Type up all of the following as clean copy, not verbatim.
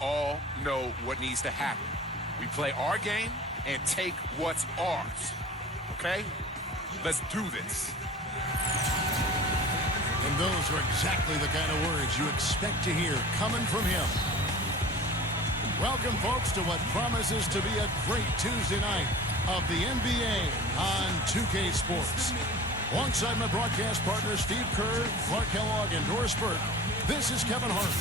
all know what needs to happen. We play our game and take what's ours. Okay? Let's do this. And those are exactly the kind of words you expect to hear coming from him. Welcome, folks, to what promises to be a great Tuesday night of the NBA on 2K Sports. Alongside my broadcast partner, Steve Kerr, Clark Kellogg, and Doris Burke, this is Kevin Hart.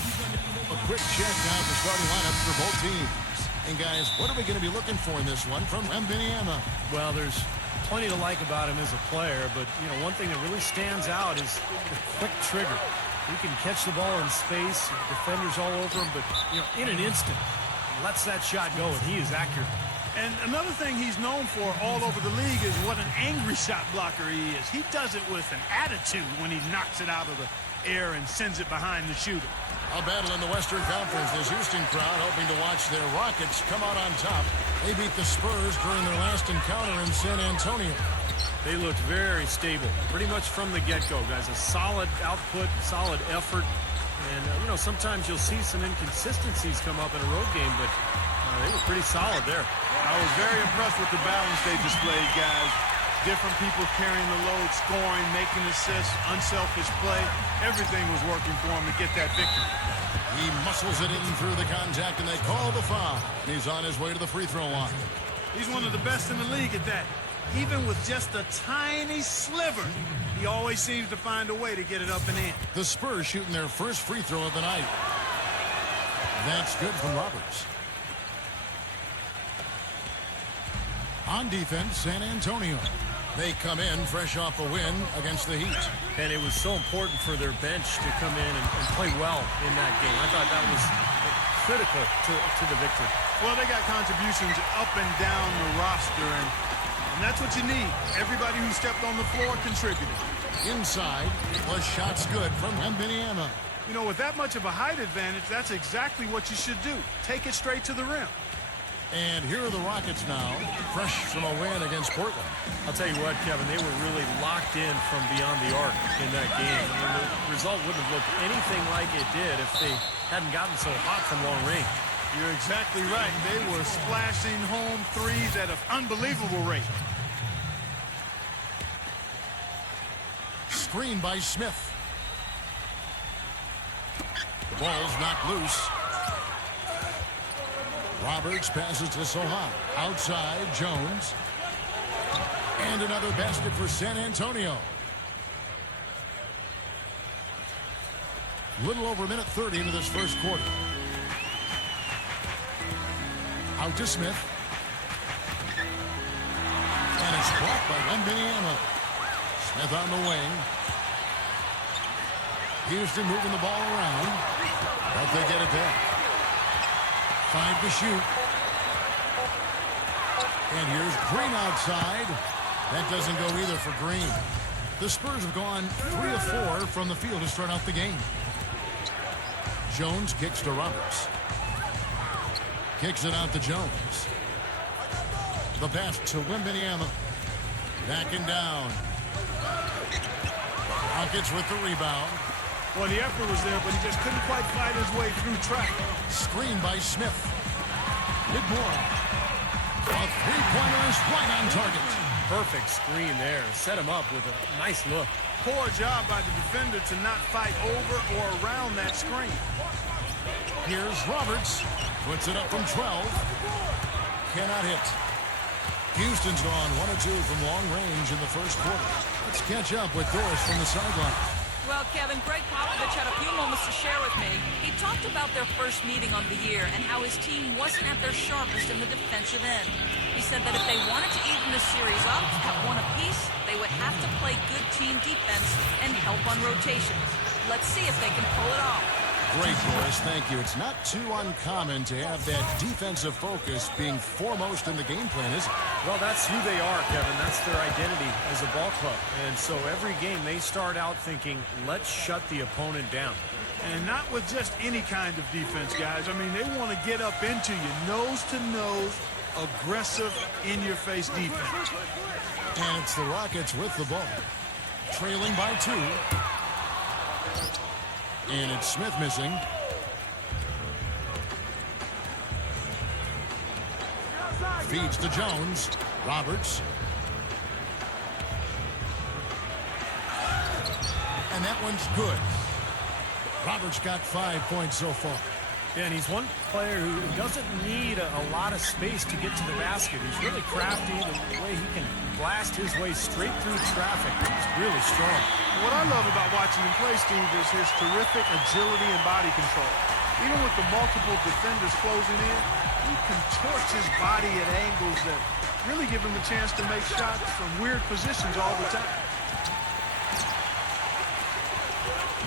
A quick check now of the starting lineups for both teams. And, guys, what are we going to be looking for in this one from Wembanyama? Well, there's plenty to like about him as a player, but, you know, one thing that really stands out is the quick trigger. He can catch the ball in space, defenders all over him, but, you know, in an instant, lets that shot go, and he is accurate. And another thing he's known for all over the league is what an angry shot blocker he is. He does it with an attitude when he knocks it out of the air and sends it behind the shooter. A battle in the Western Conference. This Houston crowd hoping to watch their Rockets come out on top. They beat the Spurs during their last encounter in San Antonio. They looked very stable, pretty much from the get-go, guys. A solid output, solid effort. And, you know, sometimes you'll see some inconsistencies come up in a road game, but they were pretty solid there. I was very impressed with the balance they displayed, guys. Different people carrying the load, scoring, making assists, unselfish play. Everything was working for him to get that victory. He muscles it in through the contact, and they call the foul. He's on his way to the free throw line. He's one of the best in the league at that. Even with just a tiny sliver, he always seems to find a way to get it up and in. The Spurs shooting their first free throw of the night. That's good from Roberts. On defense, San Antonio. They come in fresh off a win against the Heat. And it was so important for their bench to come in and play well in that game. I thought that was critical to the victory. Well, they got contributions up and down the roster, and that's what you need. Everybody who stepped on the floor contributed. Inside, plus shots good from Wembanyama. You know, with that much of a height advantage, that's exactly what you should do. Take it straight to the rim. And here are the Rockets now, fresh from a win against Portland. I'll tell you what, Kevin, they were really locked in from beyond the arc in that game. I mean, the result wouldn't have looked anything like it did if they hadn't gotten so hot from long range. You're exactly right. They were splashing home threes at an unbelievable rate. Screen by Smith. The ball's knocked loose. Roberts passes to Sohan. Outside, Jones. And another basket for San Antonio. Little over a minute 30 into this first quarter. Out to Smith. And it's blocked by Wembanyama. Smith on the wing. Houston moving the ball around. But they get it back. 5 to shoot. And here's Green outside. That doesn't go either for Green. The Spurs have gone 3 of 4 from the field to start out the game. Jones kicks to Roberts. Kicks it out to Jones. The pass to Wembanyama. Backing down. Rockets with the rebound. Well, the effort was there, but he just couldn't quite fight his way through traffic. Screen by Smith. Midmore. A three-pointer is right on target. Perfect screen there. Set him up with a nice look. Poor job by the defender to not fight over or around that screen. Here's Roberts. Puts it up from 12. Cannot hit. Houston's gone 1 of 2 from long range in the first quarter. Let's catch up with Doris from the sideline. Well, Kevin, Greg Popovich had a few moments to share with me. He talked about their first meeting of the year and how his team wasn't at their sharpest in the defensive end. He said that if they wanted to even the series up at 1 apiece, they would have to play good team defense and help on rotations. Let's see if they can pull it off. Great, Doris. Thank you. It's not too uncommon to have that defensive focus being foremost in the game plan, is it? Well, that's who they are, Kevin. That's their identity as a ball club. And so every game they start out thinking, let's shut the opponent down. And not with just any kind of defense, guys. I mean, they want to get up into you, nose-to-nose, aggressive, in-your-face defense. And it's the Rockets with the ball. Trailing by 2. And it's Smith missing. Feeds to Jones. Roberts. And that one's good. Roberts got 5 points so far. Yeah, and he's one player who doesn't need a lot of space to get to the basket. He's really crafty. The way he can blast his way straight through traffic is really strong. What I love about watching him play, Steve, is his terrific agility and body control. Even with the multiple defenders closing in, he contorts his body at angles that really give him a chance to make shots from weird positions all the time.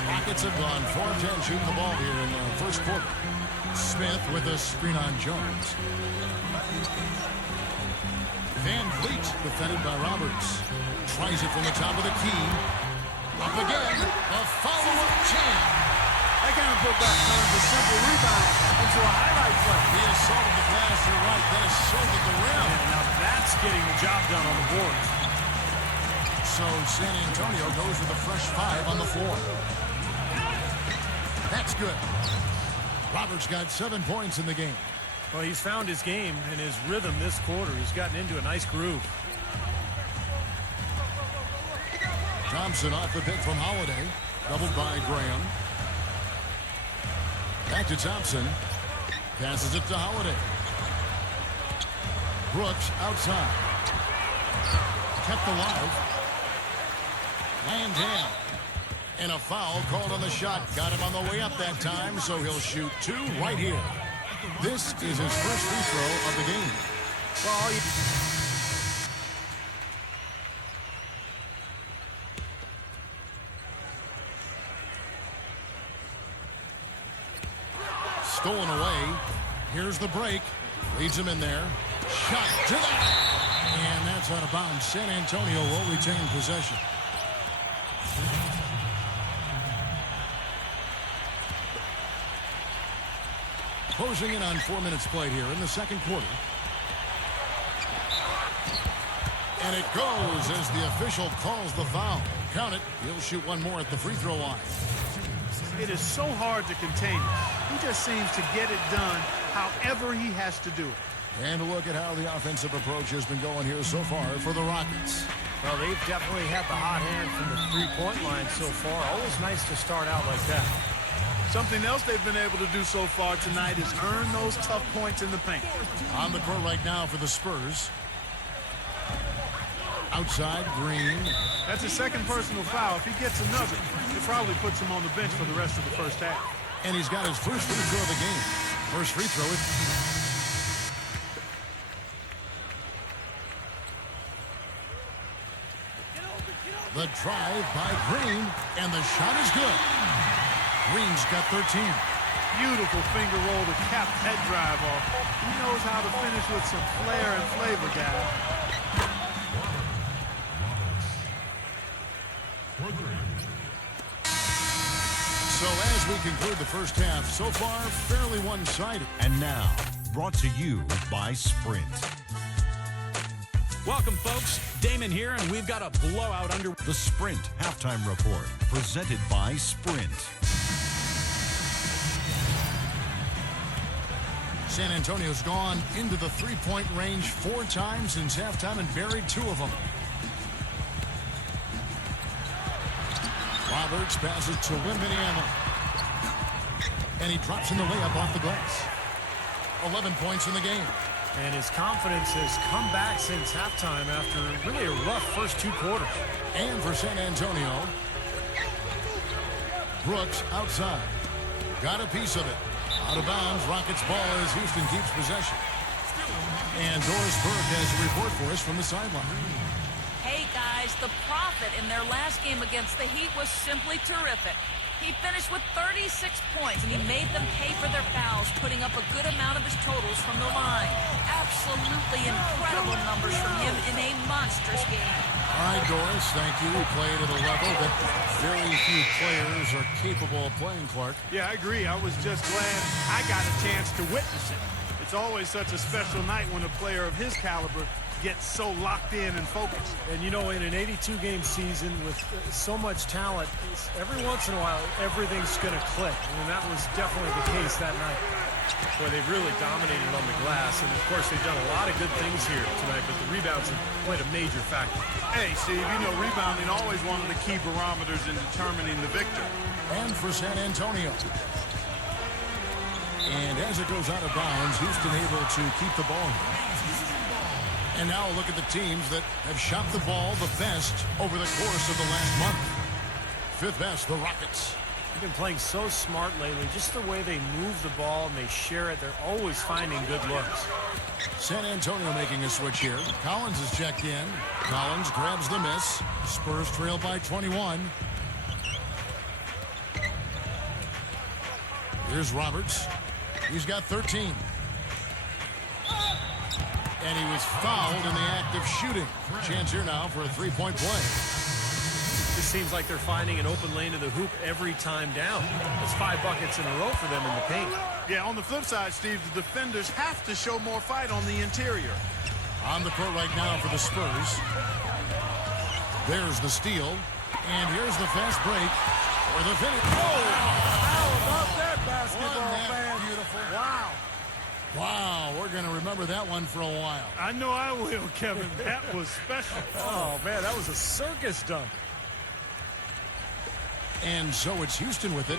Rockets have gone 4 of 10 shooting the ball here in the first quarter. Smith with a screen on Jones. Van Vliet defended by Roberts. Tries it from the top of the key. Up again. A follow-up jam. That kind of putback turns a simple rebound into a highlight play. He assaulted the glass to the right, then assaulted the rim. Yeah, now that's getting the job done on the boards. So San Antonio goes with a fresh 5 on the floor. That's good. Roberts got 7 points in the game. Well, he's found his game and his rhythm this quarter. He's gotten into a nice groove. Thompson off the pick from Holiday. Doubled by Graham. Back to Thompson. Passes it to Holiday. Brooks outside. Kept alive. Landale. And a foul called on the shot. Got him on the way up that time, so he'll shoot 2 right here. This is his first free throw of the game. Well, Stolen away. Here's the break. Leads him in there. Shot to that. And that's out of bounds. San Antonio will retain possession. Closing in on 4 minutes played here in the second quarter. And it goes as the official calls the foul. Count it. He'll shoot 1 more at the free throw line. It is so hard to contain him. He just seems to get it done however he has to do it. And a look at how the offensive approach has been going here so far for the Rockets. well, they've definitely had the hot hand from the three-point line so far. Always nice to start out like that. Something else they've been able to do so far tonight is earn those tough points in the paint. On the court right now for the Spurs. Outside, Green. That's his second personal foul. If he gets another, it probably puts him on the bench for the rest of the first half. And he's got his first free throw of the game. First free throw. The drive by Green, and the shot is good. Green's got 13. Beautiful finger roll to cap that drive off. He knows how to finish with some flair and flavor, guys. So as we conclude the first half, so far fairly one-sided. And now, brought to you by Sprint. Welcome, folks. Damon here, and we've got a blowout under The Sprint Halftime Report, presented by Sprint. San Antonio's gone into the three-point range 4 times since halftime and buried 2 of them. Roberts passes to Wembanyama. And he drops in the layup off the glass. 11 points in the game. And his confidence has come back since halftime after really a rough first 2 quarters. And for San Antonio, Brooks outside. Got a piece of it. Out of bounds, Rockets ball as Houston keeps possession. And Doris Burke has a report for us from the sideline. Hey guys, the Prophet in their last game against the Heat was simply terrific. He finished with 36 points, and he made them pay for their fouls, putting up a good amount of his totals from the line. Absolutely incredible numbers from him in a monstrous game. All right, Doris, thank you. We played at a level that very few players are capable of playing, Clark. Yeah, I agree. I was just glad I got a chance to witness it. It's always such a special night when a player of his caliber gets so locked in and focused. And, you know, in an 82-game season with so much talent, every once in a while, everything's going to click. And that was definitely the case that night. Boy, they've really dominated on the glass, and of course they've done a lot of good things here tonight, but the rebounds have played a major factor. Hey, Steve, you know rebounding always one of the key barometers in determining the victor. And for San Antonio. And as it goes out of bounds, Houston able to keep the ball. And now look at the teams that have shot the ball the best over the course of the last month. Fifth best, the Rockets. They've been playing so smart lately, just the way they move the ball and they share it. They're always finding good looks. San Antonio making a switch here. Collins is checked in. Collins grabs the miss. Spurs trail by 21. Here's Roberts. He's got 13. And he was fouled in the act of shooting. Chance here now for a three-point play. It seems like they're finding an open lane to the hoop every time down. That's 5 buckets in a row for them in the paint. Yeah, on the flip side, Steve, the defenders have to show more fight on the interior. On the court right now for the Spurs. There's the steal. And here's the fast break for the finish. How about that basketball, fan? Beautiful. Wow. Wow, we're going to remember that one for a while. I know I will, Kevin. That was special. Oh, man, that was a circus dunk. And so it's Houston with it.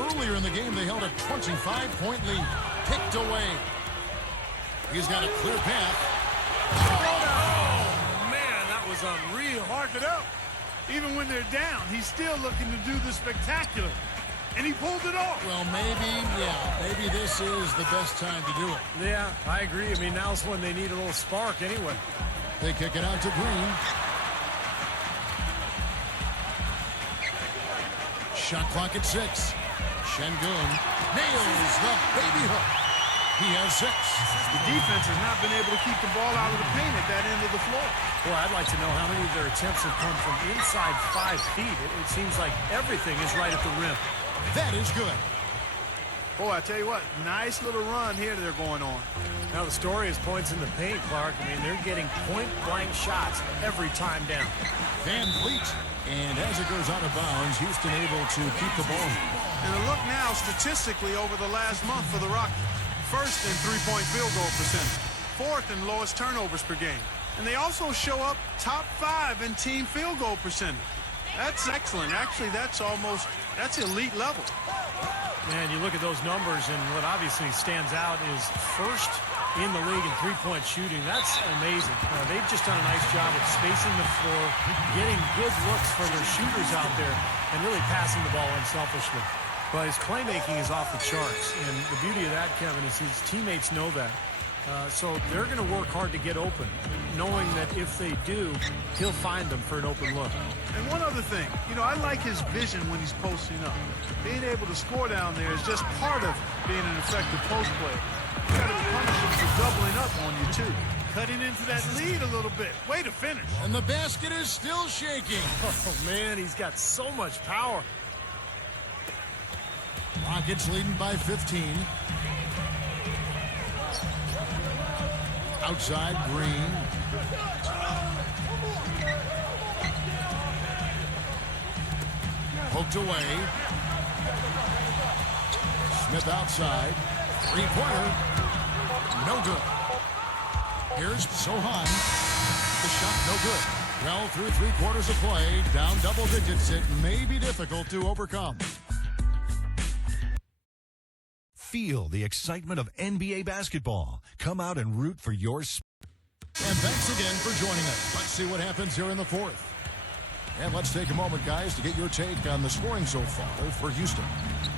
Earlier in the game, they held a 25-point lead. Picked away. He's got a clear path. Oh, man, that was unreal. Mark it up. Even when they're down, he's still looking to do the spectacular. And he pulled it off. Well, maybe this is the best time to do it. Yeah, I agree. I mean, now's when they need a little spark anyway. They kick it out to Green. Shot clock at 6. Şengün nails the baby hook. He has 6. The defense has not been able to keep the ball out of the paint at that end of the floor. Boy, I'd like to know how many of their attempts have come from inside 5 feet. It seems like everything is right at the rim. That is good. Boy, I tell you what, nice little run here they're going on. Now the story is points in the paint, Clark. I mean, they're getting point-blank shots every time down. Van Vliet. And as it goes out of bounds, Houston able to keep the ball. And a look now statistically over the last month for the Rockets. First in three-point field goal percentage. Fourth in lowest turnovers per game. And they also show up top 5 in team field goal percentage. That's excellent. Actually, that's elite level. Man, you look at those numbers, and what obviously stands out is first in the league in three-point shooting. That's amazing. They've just done a nice job of spacing the floor, getting good looks for their shooters out there, and really passing the ball unselfishly. But his playmaking is off the charts, and the beauty of that, Kevin, is his teammates know that. So they're going to work hard to get open, knowing that if they do, he'll find them for an open look. And one other thing, I like his vision when he's posting up. Being able to score down there is just part of being an effective post player. You got to punish him for doubling up on you, too. Cutting into that lead a little bit. Way to finish. And the basket is still shaking. Oh, man, he's got so much power. Rockets leading by 15. Outside, Green. Poked away. Smith outside. Three-pointer. No good. Here's Sohan. The shot no good. Well, through 3/4 of play, down double digits, it may be difficult to overcome. Feel the excitement of NBA basketball. Come out and root for your And thanks again for joining us. Let's see what happens here in the fourth. And let's take a moment, guys, to get your take on the scoring so far for Houston.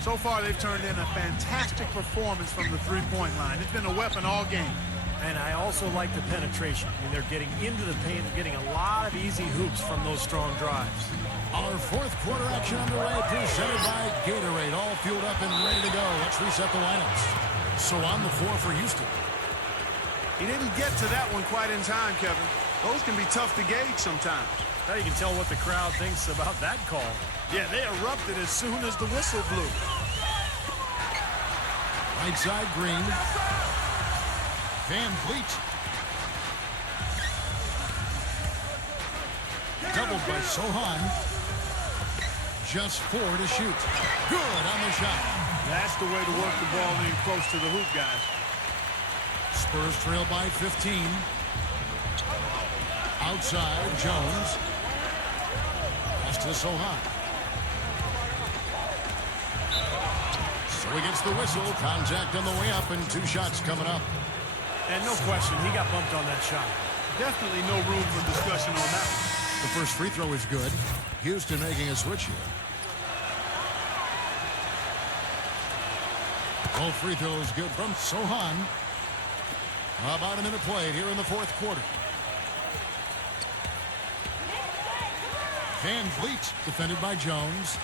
So far, they've turned in a fantastic performance from the three-point line. It's been a weapon all game. And I also like the penetration. I mean, they're getting into the paint. They're getting a lot of easy hoops from those strong drives. Our fourth quarter action underway, presented by Gatorade. All fueled up and ready to go. Let's reset the lineups. So on the floor for Houston. He didn't get to that one quite in time, Kevin. Those can be tough to gauge sometimes. Now you can tell what the crowd thinks about that call. Yeah, they erupted as soon as the whistle blew. Right side, Green. Van Vliet. Doubled by Sohan. Just 4 to shoot. Good on the shot. That's the way to work the ball in close to the hoop, guys. Spurs trail by 15. Outside, Jones. Pass to Sohan. So he gets the whistle. Contact on the way up and 2 shots coming up. And no question, he got bumped on that shot. Definitely no room for discussion on that one. The first free throw is good. Houston making a switch here. Both free throws good from Sohan. About a minute played here in the fourth quarter. Van Vliet defended by Jones.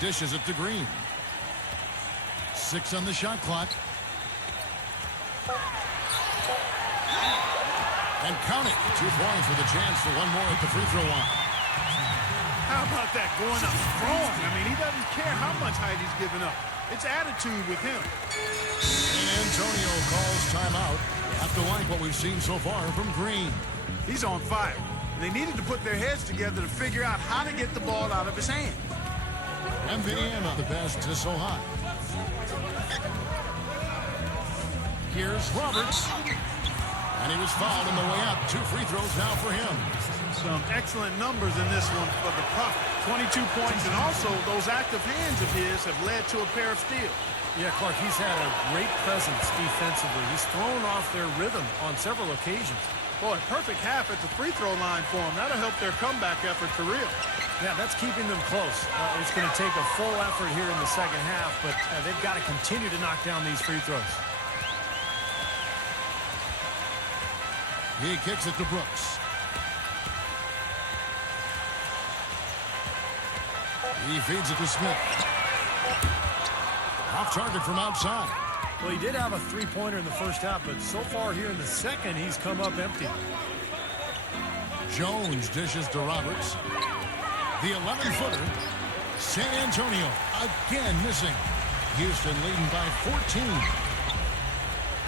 Dishes it to Green. 6 on the shot clock. And count it. 2 points with a chance for one more at the free throw line. How about that going up strong? I mean, he doesn't care how much height he's giving up. It's attitude with him. And Antonio calls timeout. Have to like what we've seen so far from Green. He's on fire. They needed to put their heads together to figure out how to get the ball out of his hand. Indiana the pass to Sohan. Here's Roberts. And he was fouled on the way up. 2 free throws now for him. Some excellent numbers in this one for the Prophet. 22 points, and also those active hands of his have led to a pair of steals. Yeah, Clark, he's had a great presence defensively. He's thrown off their rhythm on several occasions. Boy, perfect half at the free throw line for them. That'll help their comeback effort to real. Yeah, that's keeping them close. It's going to take a full effort here in the second half, but they've got to continue to knock down these free throws. He kicks it to Brooks. He feeds it to Smith. Off target from outside. Well, he did have a three-pointer in the first half, but so far here in the second, he's come up empty. Jones dishes to Roberts. The 11-footer. San Antonio again missing. Houston leading by 14.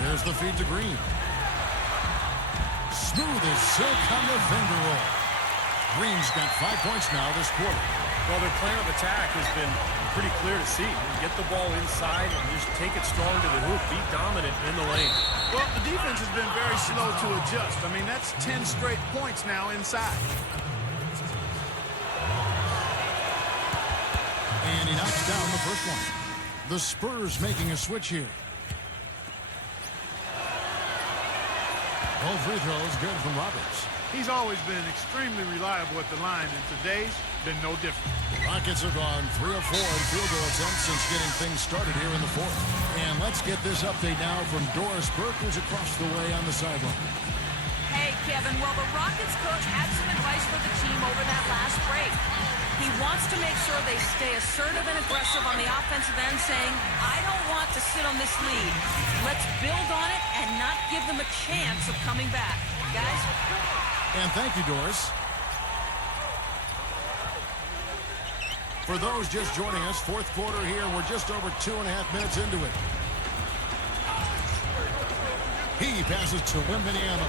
There's the feed to Green. Smooth as silk on the finger roll. Green's got 5 points now this quarter. Well, their plan of attack has been pretty clear to see. Get the ball inside and just take it strong to the hoop. Be dominant in the lane. Well, the defense has been very slow to adjust. I mean, that's 10 straight points now inside. And he knocks down the first one. The Spurs making a switch here. Both free throws good from Roberts. He's always been extremely reliable at the line, and today's been no different. The Rockets have gone 3 of 4 in field goal attempts since getting things started here in the fourth. And let's get this update now from Doris Burke, who's across the way on the sideline. Hey, Kevin, well, the Rockets coach had some advice for the team over that last break. He wants to make sure they stay assertive and aggressive on the offensive end, saying, I don't want to sit on this lead. Let's build on it and not give them a chance of coming back. Guys? And thank you, Doris. For those just joining us, fourth quarter here. We're just over 2.5 minutes into it. He passes to Wembanyama.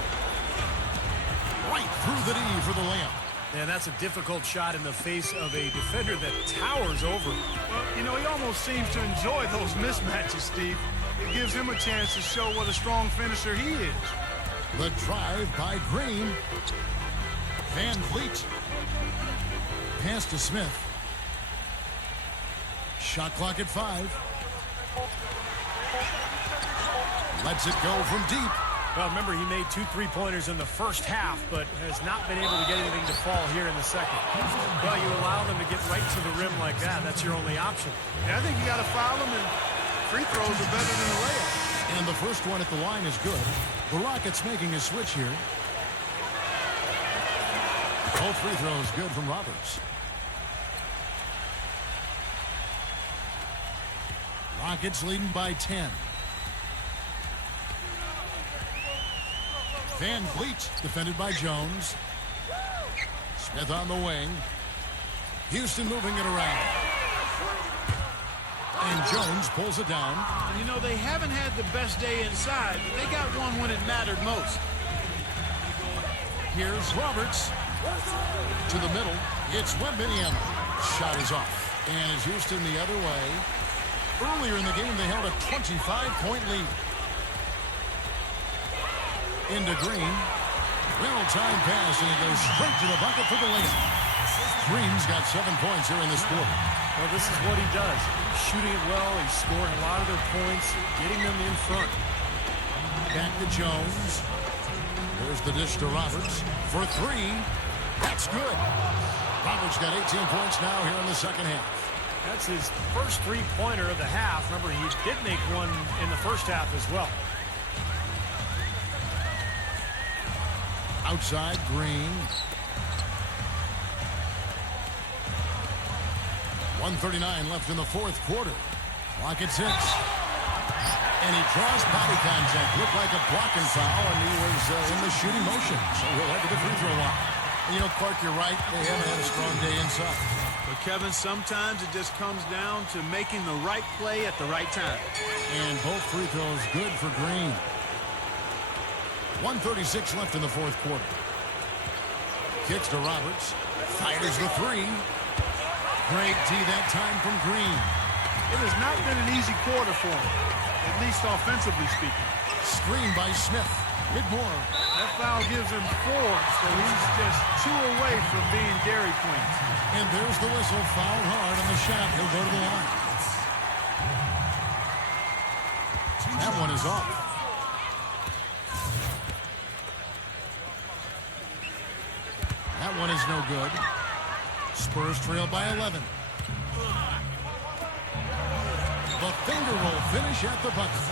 Right through the knee for the layup. And that's a difficult shot in the face of a defender that towers over. Well, you know, he almost seems to enjoy those mismatches, Steve. It gives him a chance to show what a strong finisher he is. The drive by Green. Van Vliet. Pass to Smith. Shot clock at 5. Lets it go from deep. Well, remember, he made 2 3-pointers in the first half, but has not been able to get anything to fall here in the second. Well, you allow them to get right to the rim like that. That's your only option. Yeah, I think you got to foul them, and free throws are better than a layup. And the first one at the line is good. The Rockets making a switch here. Both free throws good from Roberts. Rockets leading by 10. Van Vliet defended by Jones. Smith on the wing. Houston moving it around. And Jones pulls it down. You know, they haven't had the best day inside, but they got one when it mattered most. Here's Roberts. To the middle, it's Wembanyama. Shot is off. And it's Houston the other way. Earlier in the game, they held a 25-point lead. Into Green. Well-timed pass, and he goes straight to the bucket for the layup. Green's got 7 points here in this quarter. Well, this is what he does. He's shooting it well. He's scoring a lot of their points, getting them in front. Back to Jones. There's the dish to Roberts for 3. That's good. Roberts got 18 points now here in the second half. That's his first three-pointer of the half. Remember, he did make one in the first half as well. Outside, Green. 1:39 left in the fourth quarter. Clock at 6. And he draws body contact. Looked like a blocking foul, and he was in the shooting motion. So he'll head to the free throw line. And you know, Clark, you're right. They haven't had a strong day inside. But, Kevin, sometimes it just comes down to making the right play at the right time. And both free throws good for Green. 1:36 left in the fourth quarter. Kicks to Roberts. Fires the 3. Great D that time from Green. It has not been an easy quarter for him, at least offensively speaking. Screen by Smith. Whitmore. That foul gives him 4, so he's just 2 away from being Dairy Queen. And there's the whistle. Fouled hard on the shot. He'll go to the line. That one is off. That one is no good. Spurs trail by 11. The finger roll finish at the bucket.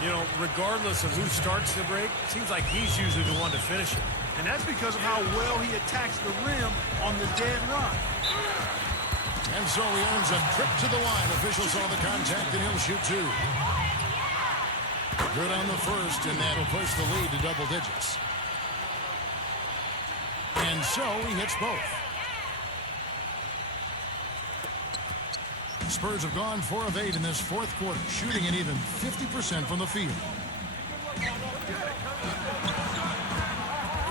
You know, regardless of who starts the break, it seems like he's usually the one to finish it. And that's because of how well he attacks the rim on the dead run. And so he earns a trip to the line. Officials saw the contact, and he'll shoot 2. Good on the first, and that'll push the lead to double digits. And so he hits both. Spurs have gone 4 of 8 in this fourth quarter, shooting an even 50% from the field.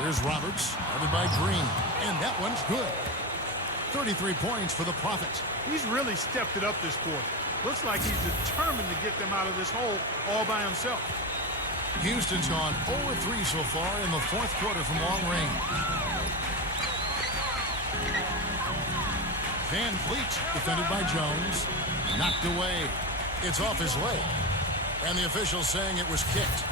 Here's Roberts, guarded by Green, and that one's good. 33 points for the Prophet. He's really stepped it up this quarter. Looks like he's determined to get them out of this hole all by himself. Houston's gone 0-3 so far in the fourth quarter from long range. Van Vliet, defended by Jones, knocked away. It's off his leg, and the officials saying it was kicked.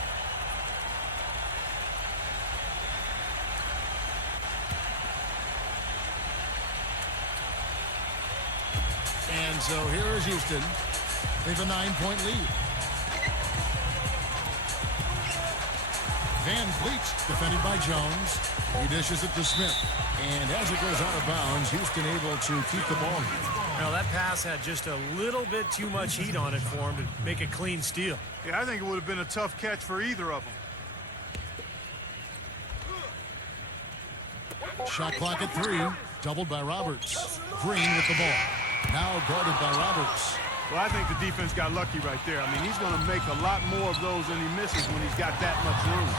And so here is Houston. They have a 9-point lead. Van Vliet, defended by Jones. He dishes it to Smith. And as it goes out of bounds, Houston able to keep the ball. Now, that pass had just a little bit too much heat on it for him to make a clean steal. Yeah, I think it would have been a tough catch for either of them. Shot clock at 3. Doubled by Roberts. Green with the ball. Now guarded by Roberts. Well, I think the defense got lucky right there. I mean, he's going to make a lot more of those than he misses when he's got that much room.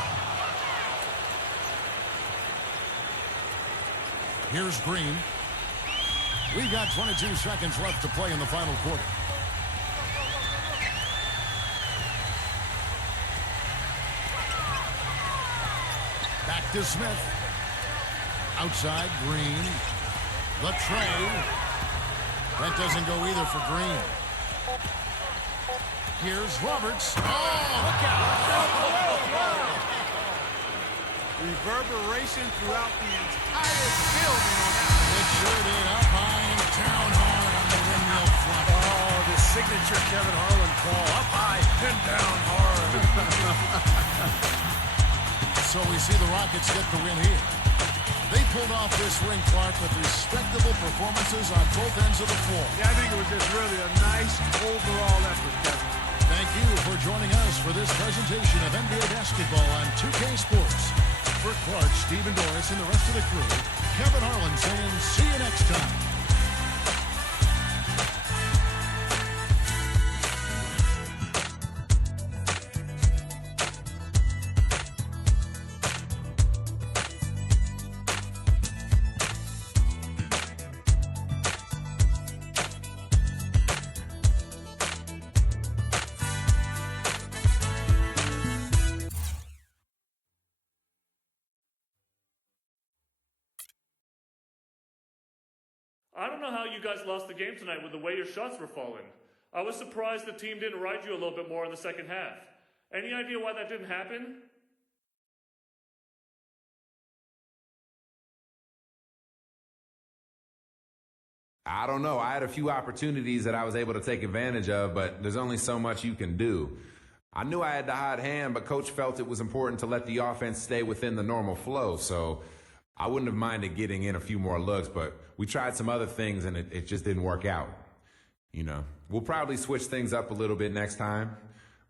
Here's Green. We've got 22 seconds left to play in the final quarter. Back to Smith. Outside, Green. The tray. That doesn't go either for Green. Here's Roberts. Oh, look out. Reverberation throughout the entire building on that. It sure did. Up high and down hard on the windmill front. Oh, the signature Kevin Harlan call. Up high and down hard. So we see the Rockets get the win here. They pulled off this win, Clark, with respectable performances on both ends of the floor. Yeah, I think it was just really a nice overall effort, Kevin. Thank you for joining us for this presentation of NBA basketball on 2K Sports. For Clark, Steve, and Doris, and the rest of the crew, Kevin Harlan saying see you next time. I don't know how you guys lost the game tonight with the way your shots were falling. I was surprised the team didn't ride you a little bit more in the second half. Any idea why that didn't happen? I don't know. I had a few opportunities that I was able to take advantage of, but there's only so much you can do. I knew I had the hot hand, but Coach felt it was important to let the offense stay within the normal flow, so I wouldn't have minded getting in a few more looks, but we tried some other things and it just didn't work out. You know, we'll probably switch things up a little bit next time.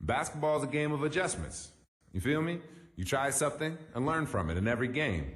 Basketball is a game of adjustments. You feel me? You try something and learn from it in every game.